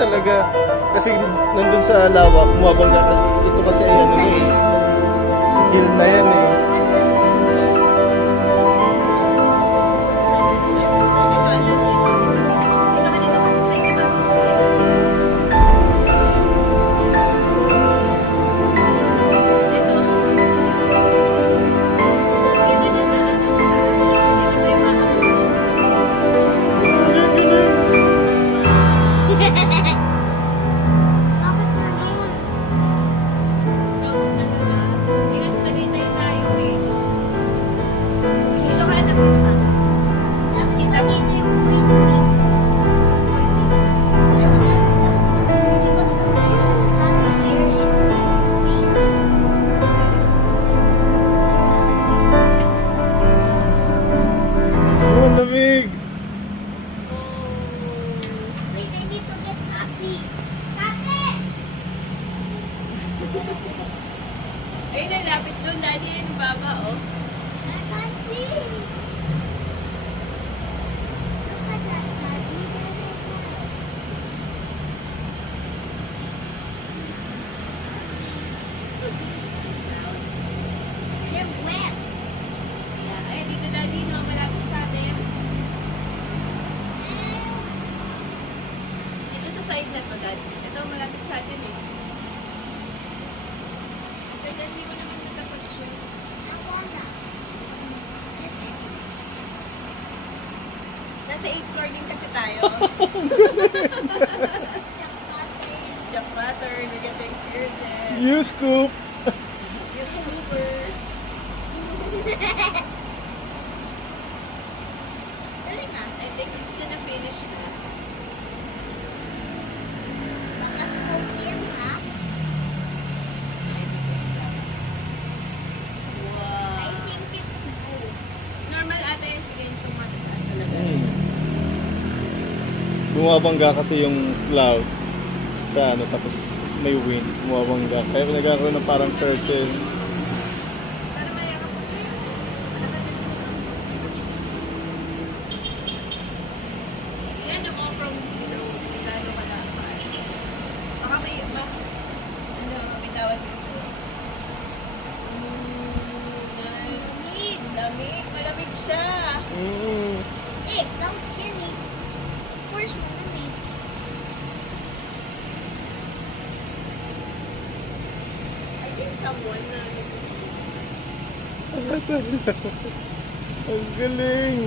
talaga. Kasi nandun sa lawak, bumabangga kasi. Ito kasi ay ano eh. Hill na yan eh. Oh, lamig! Wait, I need to get coffee. Coffee! Ayun na, lapit doon. Daddy, yung baba, oh. I can't see. Look at that, Daddy. I'm wet. Yeah. Ay, dito, Daddy, no, malapit sa atin. Dito sa side na to, Daddy. Ito, malapit sa atin, eh. Pero hindi ko naman natapat siya. I wanna. Nasa 8th floor din kasi tayo. Jump pattern, we get to experience it. You scoop! You scooper. Really not. I think it's gonna finish na. Baka smoke yan, ha? I think it's done. I Wow. think it's good. Normal ata yung sige yung tumataas talaga. Bumabangga kasi yung cloud sa ano, tapos may wind, bumabangga. Kaya nagkakaroon ng parang turtle. Para mayakap ko sa'yo. Ano ba dito sa'yo? Yan yung all from below. Lalo ka lang. Baka may iba. Ano, bitawan mo siya. Lamig. Lamig. Malamig siya. Mm. Eh, don't hear me. Where's mommy? I think someone na Ang galing!